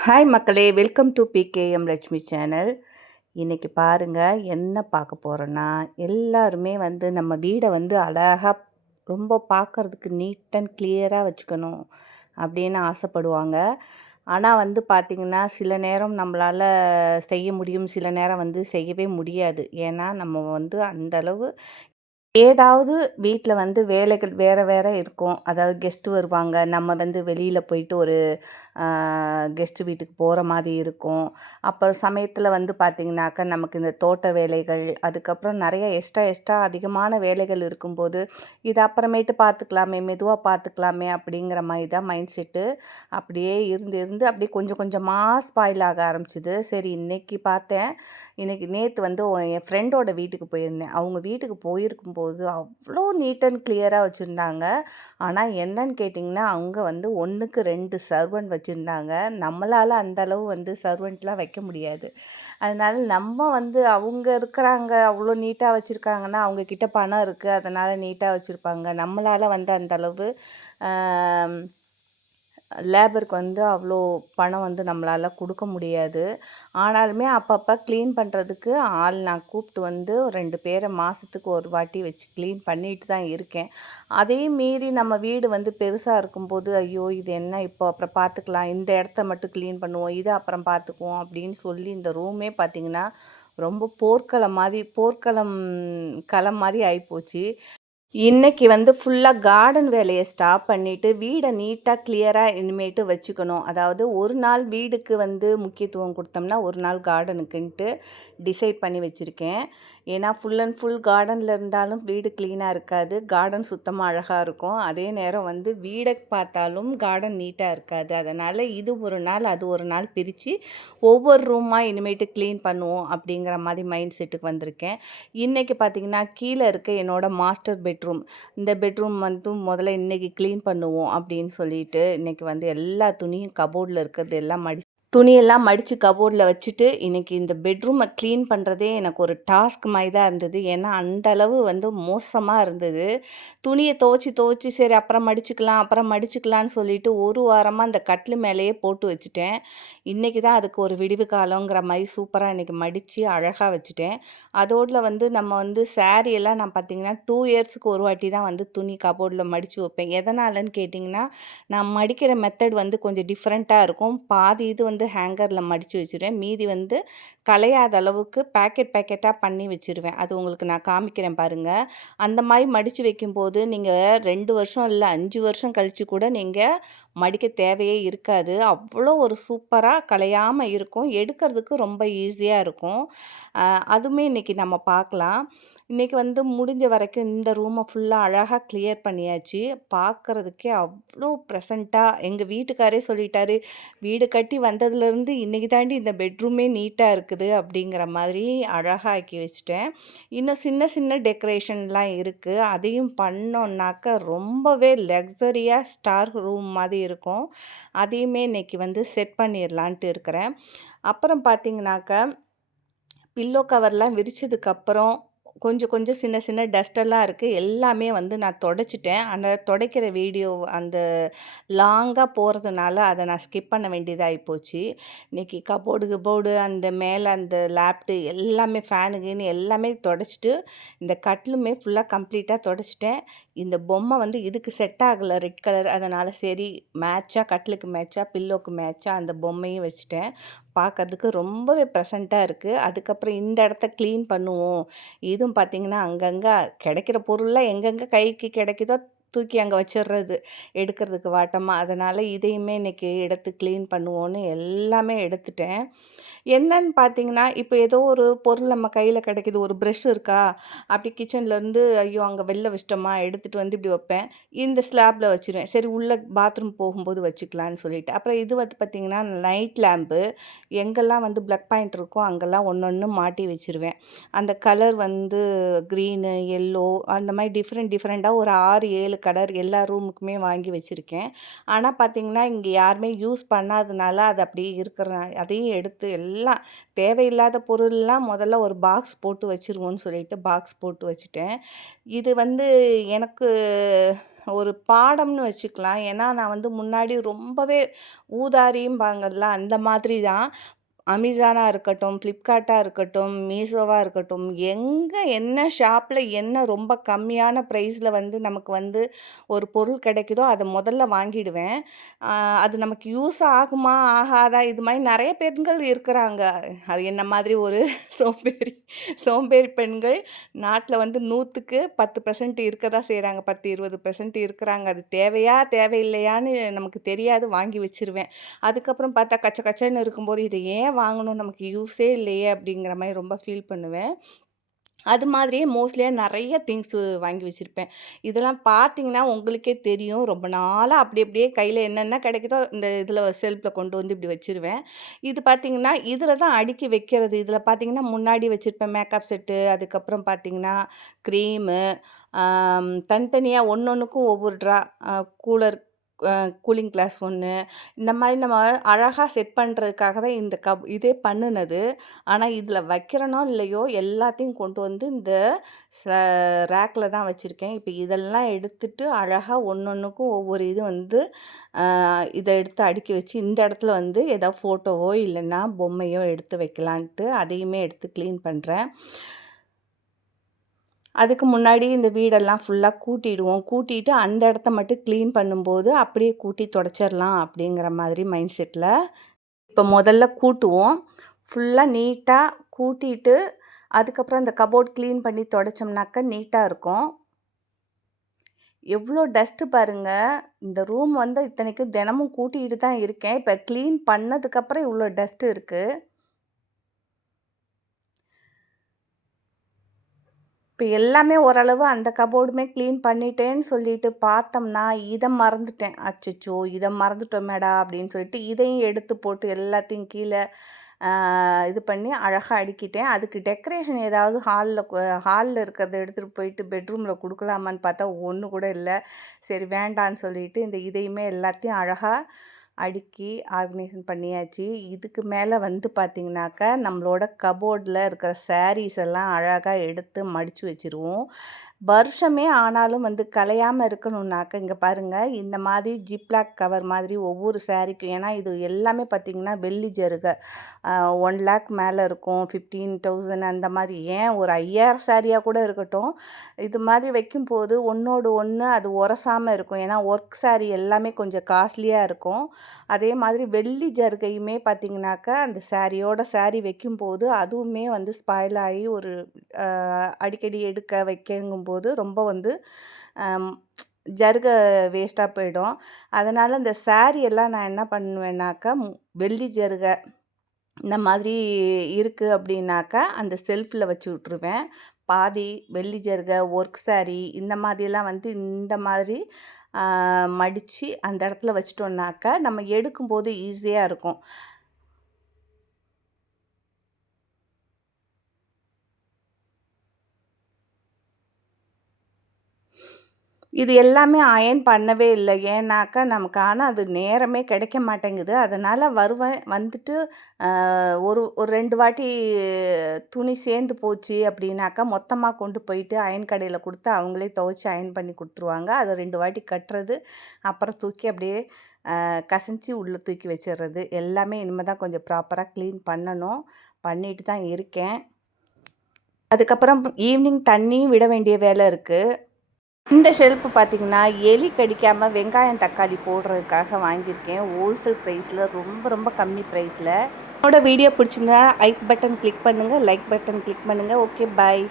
Hi மக்களே! Welcome to PKM Lakshmi channel. இன்னைக்கு பாருங்க, என்ன பார்க்க போறோன்னா, எல்லாருமே வந்து நம்ம வீட வந்து அழகா ரொம்ப பார்க்கறதுக்கு நீட் அண்ட் கிளியரா வச்சுக்கணும் அப்படின்னு ஆசைப்படுவாங்க. ஆனா வந்து பார்த்திங்கன்னா, சில நேரம் நம்மளால செய்ய முடியும், சில நேரம் வந்து செய்யவே முடியாது. ஏன்னா நம்ம வந்து அந்த அளவு ஏதாவது வீட்ல வந்து வேலைகள் வேற வேற இருக்கும். அதாவது கெஸ்ட்டு வருவாங்க. நம்ம வந்து வெளியில போயிட்டு ஒரு கெஸ்ட்டு வீட்டுக்கு போற மாரி இருக்கும். அப்போ சமயத்தில வந்து பார்த்திங்கனாக்கா, நமக்கு இந்த தோட்ட வேலைகள், அதுக்கப்புறம் நிறைய எக்ஸ்ட்ரா அதிகமான வேலைகள் இருக்கும்போது, இது அப்புறமேட்டு பார்த்துக்கலாமே, மெதுவா பார்த்துக்கலாமே அப்படிங்கிற மாரி தான் மைண்ட் செட்டு. அப்படியே இருந்து அப்படியே கொஞ்சம் கொஞ்சமா ஸ்பாயில் ஆக ஆரம்பிச்சுது. சரி இன்னைக்கு பார்த்தேன். நேத்து வந்து என் ஃப்ரெண்டோட வீட்டுக்கு போயிருந்தேன். அவங்க வீட்டுக்கு போயிருக்கும்போது அவ்வளோ நீட் அண்ட் கிளியரா வச்சுருந்தாங்க. ஆனா என்னன்னு கேட்டிங்கன்னா, அங்க வந்து 1க்கு 2 சர்வன்ட் வச்சுருந்தாங்க. நம்மளால அந்த அளவு வந்து சர்வன்ட்லாம் வைக்க முடியாது. அதனால நம்ம வந்து அவங்க இருக்கிறாங்க, அவ்வளோ நீட்டா வச்சுருக்காங்கன்னா, அவங்க கிட்ட பணம் இருக்கு. அதனால நீட்டா வச்சுருப்பாங்க. நம்மளால வந்து அந்த அளவு அ லேபருக்கு வந்து அவ்வளோ பணம் வந்து நம்மளால குடுக்க முடியாது. ஆனாலுமே அப்பப்போ க்ளீன் பண்ணுறதுக்கு ஆள் நான் கூப்பிட்டு வந்து 2 பேரை மாதத்துக்கு ஒரு வாட்டி வச்சு க்ளீன் பண்ணிட்டு தான் இருக்கேன். அதையும் மீறி நம்ம வீடு வந்து பெருசா இருக்கும்போது, ஐயோ! இது என்ன இப்போ அப்புறம் பார்த்துக்கலாம். இந்த இடத்த மட்டும் க்ளீன் பண்ணுவோம். இத அப்புறம் பார்த்துக்குவோம் அப்படின்னு சொல்லி இந்த ரூமே பார்த்தீங்கன்னா, ரொம்ப போர்க்களம் களம் மாரி ஆயிப்போச்சு. இன்னைக்கு வந்து ஃபுல்லா கார்டன் வேலைய ஸ்டாப் பண்ணிட்டு, வீட நீட்டா, கிளியரா இனிமேட்டு வச்சுக்கணும். அதாவது ஒரு நாள் வீடுக்கு வந்து முக்கியத்துவம் குடுத்தோம்னா, ஒரு நாள் கார்டனுக்குன்ட்டு டிசைட் பண்ணி வச்சிருக்கேன். ஏன்னா, ஃபுல் அண்ட் ஃபுல் கார்டன்ல இருந்தாலும் வீடு கிளீனா இருக்காது. கார்டன் சுத்தமா அழகா இருக்கும். அதே நேரம் வந்து வீட பார்த்தாலும் கார்டன் நீட்டா இருக்காது. அதனால இது ஒரு நாள், அது ஒரு நாள் பிரிச்சு, ஒவ்வொரு ரூமா இனிமேட்டு கிளீன் பண்ணுவோம் அப்படிங்கிற மாரி மைண்ட் செட்டுக்கு வந்திருக்கேன். இன்னைக்கு பார்த்தீங்கன்னா, கீழ இருக்க என்னோட மாஸ்டர் பெட்ரூம். இந்த பெட்ரூம் வந்து முதல்ல இன்னைக்கு கிளீன் பண்ணுவோம் அப்படின்னு சொல்லிட்டு, இன்னைக்கு வந்து எல்லா துணியும் கபோர்ட்ல இருக்கிறது எல்லாம் துணியெல்லாம் மடித்து கபோர்டில் வச்சுட்டு, இன்றைக்கி இந்த பெட்ரூமை க்ளீன் பண்ணுறதே எனக்கு ஒரு டாஸ்க் மாதிரி தான் இருந்தது. ஏன்னா அந்த அளவு வந்து மோசமாக இருந்தது. துணியை துவச்சி சரி அப்புறம் மடிச்சுக்கலான்னு சொல்லிட்டு ஒரு வாரமாக அந்த கட்டில் மேலேயே போட்டு வச்சுட்டேன். இன்றைக்கி தான் அதுக்கு ஒரு விடிவு காலங்கிற மாதிரி சூப்பராக இன்றைக்கி மடித்து அழகாக வச்சுட்டேன். அதோட வந்து நம்ம வந்து saree எல்லாம் நான் பார்த்தீங்கன்னா 2 இயர்ஸுக்கு ஒரு வாட்டி தான் வந்து துணி கபோர்டில் மடித்து வைப்பேன். எதனாலன்னு கேட்டிங்கன்னா, நான் மடிக்கிற மெத்தட் வந்து கொஞ்சம் டிஃப்ரெண்ட்டாக இருக்கும். பாதி இது வந்து ஹேங்கரில் மடித்து வச்சுருவேன். மீதி வந்து கலையாத அளவுக்கு பேக்கெட்டாக பண்ணி வச்சுருவேன். அது உங்களுக்கு நான் காமிக்கிறேன் பாருங்கள். அந்த மாதிரி மடித்து வைக்கும்போது நீங்கள் 2 வருஷம் இல்லை 5 வருஷம் கழித்து கூட நீங்கள் மடிக்க தேவையே இருக்காது. அவ்வளோ ஒரு சூப்பராக கலையாமல் இருக்கும். எடுக்கிறதுக்கு ரொம்ப ஈஸியாக இருக்கும். அதுவுமே இன்றைக்கி நம்ம பார்க்கலாம். இன்றைக்கி வந்து முடிஞ்ச வரைக்கும் இந்த ரூமை ஃபுல்லாக அழகாக கிளியர் பண்ணியாச்சு. பார்க்குறதுக்கே அவ்வளோ ப்ரெசண்ட்டாக எங்கள் வீட்டுக்காரே சொல்லிட்டாரு, வீடு கட்டி வந்ததுலேருந்து இன்றைக்கி தாண்டி இந்த பெட்ரூமே நீட்டாக இருக்குது அப்படிங்கிற மாதிரி அழகாக ஆக்கி வச்சுட்டேன். இன்னும் சின்ன சின்ன டெக்கரேஷன்லாம் இருக்குது. அதையும் பண்ணோன்னாக்க ரொம்பவே லக்ஸரியாக ஸ்டார் ரூம் மாதிரி இருக்கும். அதையுமே இன்றைக்கி வந்து செட் பண்ணிடலான்ட்டு இருக்கிறேன். அப்புறம் பார்த்தீங்கன்னாக்க பில்லோ கவர்லாம் விரிச்சதுக்கப்புறம் கொஞ்சம் கொஞ்சம் சின்ன சின்ன டஸ்ட்டெல்லாம் இருக்குது. எல்லாமே வந்து நான் தொடச்சிட்டேன். அந்த துடைக்கிற வீடியோ அந்த லாங்கா போகிறதுனால அதை நான் ஸ்கிப் பண்ண வேண்டியதாகி போச்சு. இன்றைக்கி கபோர்டு அந்த மேலே அந்த லேப்டு எல்லாமே ஃபேனு கீனு எல்லாமே தொடச்சிட்டு, இந்த கட்டிலுமே ஃபுல்லாக கம்ப்ளீட்டாக தொடச்சிட்டேன். இந்த பொம்மை வந்து இதுக்கு செட் ஆகலை ரெட் கலர். அதனால் சரி கட்டிலுக்கு பில்லோக்கு மேட்சா அந்த பொம்மையும் வச்சுட்டேன். பார்க்கறதுக்கு ரொம்பவே ப்ரெசண்ட்டாக இருக்குது. அதுக்கப்புறம் இந்த இடத்த க்ளீன் பண்ணுவோம். இதுவும் பார்த்திங்கன்னா, அங்கங்கே கிடைக்கிற பொருள்லாம் எங்கெங்கே கைக்கு கிடைக்குதோ தூக்கி அங்கே வச்சிடுறது. எடுக்கிறதுக்கு வாட்டமா. அதனால் இதையுமே இன்றைக்கி எடுத்து க்ளீன் பண்ணுவோன்னு எல்லாமே எடுத்துட்டேன். என்னன்னு பார்த்தீங்கன்னா, இப்போ ஏதோ ஒரு பொருள் நம்ம கையில் கிடைக்குது. ஒரு ப்ரஷ் இருக்கா? அப்படி கிச்சன்லேருந்து ஐயோ! அங்கே வெளில வச்சுட்டோமா, எடுத்துகிட்டு வந்து இப்படி வைப்பேன். இந்த ஸ்லாப்பில் வச்சுருவேன். சரி உள்ள பாத்ரூம் போகும்போது வச்சுக்கலான்னு சொல்லிட்டு. அப்புறம் இது வந்து பார்த்திங்கன்னா, நைட் லேம்பு. எங்கெல்லாம் வந்து ப்ளக் பாயிண்ட் இருக்கோ அங்கெல்லாம் ஒன்று மாட்டி வச்சுருவேன். அந்த கலர் வந்து க்ரீனு, எல்லோ அந்த மாதிரி டிஃப்ரெண்ட்டாக ஒரு 6, 7 கலர் எல்லா ரூமுக்குமே வாங்கி வச்சுருக்கேன். ஆனால் பார்த்திங்கன்னா, இங்கே யாருமே யூஸ் பண்ணாதனால அது அப்படியே அதையும் எடுத்து எல்லாம் தேவையில்லாத பொருள்லாம் முதல்ல ஒரு பாக்ஸ் போட்டு வச்சுருவோன்னு சொல்லிட்டு பாக்ஸ் போட்டு வச்சுட்டேன். இது வந்து எனக்கு ஒரு பாடம்னு வச்சுக்கலாம். ஏன்னா, நான் வந்து முன்னாடி ரொம்பவே ஊதாரிம்பாங்கல்ல, அந்த மாதிரி தான். அமேசானா இருக்கட்டும், ஃப்ளிப்கார்ட்டா இருக்கட்டும், மீஷோவா இருக்கட்டும், என்ன ஷாப்பில என்ன ரொம்ப கம்மியான ப்ரைஸில வந்து நமக்கு வந்து ஒரு பொருள் கிடைக்குதோ, அத முதல்ல வாங்கிடுவேன். அ அது நமக்கு யூஸ் ஆகுமா? ஆகாதா? இது மாரி நெறைய பெண்கள் இருக்கிறாங்க. அது என்ன மாதிரி ஒரு சோம்பேறி சோம்பேறி பெண்கள் நாட்ல வந்து 100க்கு 10% இருக்க தான் செய்றாங்க. 10, 20% இருக்கிறாங்க. அது தேவையா? தேவையில்லையான்னு நமக்கு தெரியாது. வாங்கி வச்சுருவேன். அதுக்கப்புறம் பார்த்தா கச்ச கச்சன்னு இருக்கும்போது, "இத ஏன் வாங்கணும்? நமக்கு யூஸே இல்லையே!" அப்படிங்கிற மாரி ரொம்ப ஃபீல் பண்ணுவேன். அது மாதிரியே மோஸ்ட்லியா நெறைய திங்ஸு வாங்கி வச்சிருப்பேன். இதெல்லாம் பார்த்தீங்கன்னா, உங்களுக்கே தெரியும். ரொம்ப நாளா அப்படி அப்படியே கையில என்னென்ன கிடைக்குதோ, இந்த இதில செல்ஃப்ல கொண்டு வந்து இப்படி வச்சுருவேன். இது பார்த்தீங்கன்னா, இதில தான் அடுக்கி வைக்கிறது. இதில பார்த்தீங்கன்னா, முன்னாடி வச்சிருப்பேன் மேக்கப் செட்டு, அதுக்கப்புறம் பார்த்தீங்கன்னா, க்ரீமு, தனித்தனியா ஒண்ணொண்ணுக்கும் ஒவ்வொரு அ கூலர் அ கூலிங் கிளாஸ் ஒண்ணு, இந்த மாரி நம்ம அழகா செட் பண்றதுக்காக தான் இந்த இதே பண்ணுனது. ஆனா, இதில வைக்கிறனோ இல்லையோ, எல்லாத்தையும் கொண்டு வந்து இந்த ச ரேக்ல தான் வச்சிருக்கேன். இப்ப இதெல்லாம் எடுத்துட்டு அழகா ஒண்ணொண்ணுக்கும் ஒவ்வொரு இது வந்து இத எடுத்து அடுக்கி வச்சு, இந்த இடத்துல வந்து ஏதோ ஃபோட்டோவோ இல்லன்னா பொம்மையோ எடுத்து வைக்கலான்ட்டு, அதையுமே எடுத்து கிளீன் பண்றேன். அதுக்கு முன்னாடி இந்த வீடெல்லாம் ஃபுல்லா கூட்டிடுவோம். கூட்டிட்டு அந்த இடத்த மட்டும் கிளீன் பண்ணும்போது, அப்படியே கூட்டி தொடச்சிரலாம் அப்படிங்கிற மாதிரி மைண்ட் செட்ல. இப்ப முதல்ல கூட்டுவோம். ஃபுல்லா நீட்டா கூட்டிட்டு, அதுக்கப்புறம் இந்த கபோர்ட் கிளீன் பண்ணி தொடச்சோம்னாக்க நீட்டா இருக்கும். எவ்வளோ டஸ்ட்டு பாருங்க. இந்த ரூம் வந்து இத்தனைக்கும் தினமும் கூட்டிட்டு தான் இருக்கேன். இப்ப கிளீன் பண்ணதுக்கப்புறம் இவ்வளோ டஸ்ட்டு இருக்கு. இப்ப எல்லாமே ஓரளவு அந்த கபோர்டுமே கிளீன் பண்ணிட்டேன்னு சொல்லிட்டு பார்த்தோம்னா, இத மறந்துட்டேன். அச்சச்சோ! இத மறந்துட்டோமேடா! அப்படின்னு சொல்லிட்டு இதையும் எடுத்து போட்டு எல்லாத்தையும் கீழ அ இது பண்ணி அழகா அடுக்கிட்டேன். அதுக்கு டெக்கரேஷன் ஏதாவது ஹால்ல இருக்கிறத எடுத்துட்டு போயிட்டு பெட்ரூம்ல குடுக்கலாமான்னு பார்த்தா, ஒண்ணு கூட இல்ல. சரி வேண்டான்னு சொல்லிட்டு இந்த இதையுமே எல்லாத்தையும் அழகா அடுக்கி ஆர்கனைசேஷன் பண்ணியாச்சு. இதுக்கு மேல வந்து பார்த்தீங்கன்னாக்கா, நம்மளோட கபோர்டில இருக்கிற சாரீஸ் எல்லாம் அழகா எடுத்து மடிச்சு வச்சுருவோம். வருஷமே ஆனாலும் வந்து கலையாம இருக்கணும்னாக்க, இங்க பாருங்க இந்த மாதிரி ஜிப்லாக் கவர் மாதிரி ஒவ்வொரு சாரீக்கும் ஏன்னா இது எல்லாமே பார்த்தீங்கன்னா வெள்ளி ஜருக. 1,00,000 மேல இருக்கும். 15,000 அந்த மாரி ஏன் ஒரு 5,000 சாரியா கூட இருக்கட்டும். இது மாதிரி வைக்கும்போது ஒண்ணோடு ஒண்ணு அது உரசாம இருக்கும். ஏன்னா ஒர்க் சாரி எல்லாமே கொஞ்சம் காஸ்ட்லியா இருக்கும். அதே மாதிரி வெள்ளி ஜருகையுமே பார்த்தீங்கன்னாக்கா, அந்த சாரியோட சாரி வைக்கும்போது அதுவுமே வந்து ஸ்பாயில் ஆகி ஒரு அடிக்கடி எடுக்க வைக்கங்கும்போது ரொம்ப வந்து அம் ஜருக வேஸ்ட்டா போயிடும். அதனால இந்த சாரி எல்லாம் நான் என்ன பண்ணுவேன்னாக்கா, வெள்ளி ஜருக இந்த மாதிரி இருக்கு அப்படின்னாக்கா, அந்த செல்ஃப்ல வச்சு விட்ருவேன். பாதி வெள்ளி ஜருக, ஒர்க் சாரி இந்த மாதிரியெல்லாம் வந்து இந்த மாதிரி ஆ மடிச்சு அந்த இடத்துல வச்சுட்டோம்னாக்கா, நம்ம எடுக்கும்போது ஈஸியா இருக்கும். இது எல்லாமே அயர்ன் பண்ணவே இல்ல. ஏன்னாக்கா, நமக்கு ஆனா அது நேரமே கிடைக்க மாட்டேங்குது. அதனால வருவேன், வந்துட்டு ஒரு ஒரு 2 வாட்டி துணி சேர்ந்து போச்சு அப்படின்னாக்கா, மொத்தமா கொண்டு போயிட்டு அயர்ன் கடையில குடுத்தா, அவங்களே துவைச்சு அயர்ன் பண்ணி குடுத்துருவாங்க. அத 2 வாட்டி கட்டுறது, அப்புறம் தூக்கி அப்படியே கசஞ்சு உள்ள தூக்கி வச்சுர்றது. எல்லாமே இனிமே தான் கொஞ்சம் ப்ராப்பரா கிளீன் பண்ணணும். பண்ணிட்டு தான் இருக்கேன். அதுக்கப்புறம் ஈவினிங் தண்ணியும் விட வேண்டிய வேலை இருக்கு. இந்த ஷெல்ஃப் பார்த்தீங்கன்னா, எலி கடிக்காம வெங்காயம், தக்காளி போடுறதுக்காக வாங்கியிருக்கேன். ஹோல்சேல் ப்ரைஸில் ரொம்ப ரொம்ப கம்மி ப்ரைஸில். என்னோட வீடியோ பிடிச்சிருந்தா லைக் பட்டன் கிளிக் பண்ணுங்கள். Okay bye.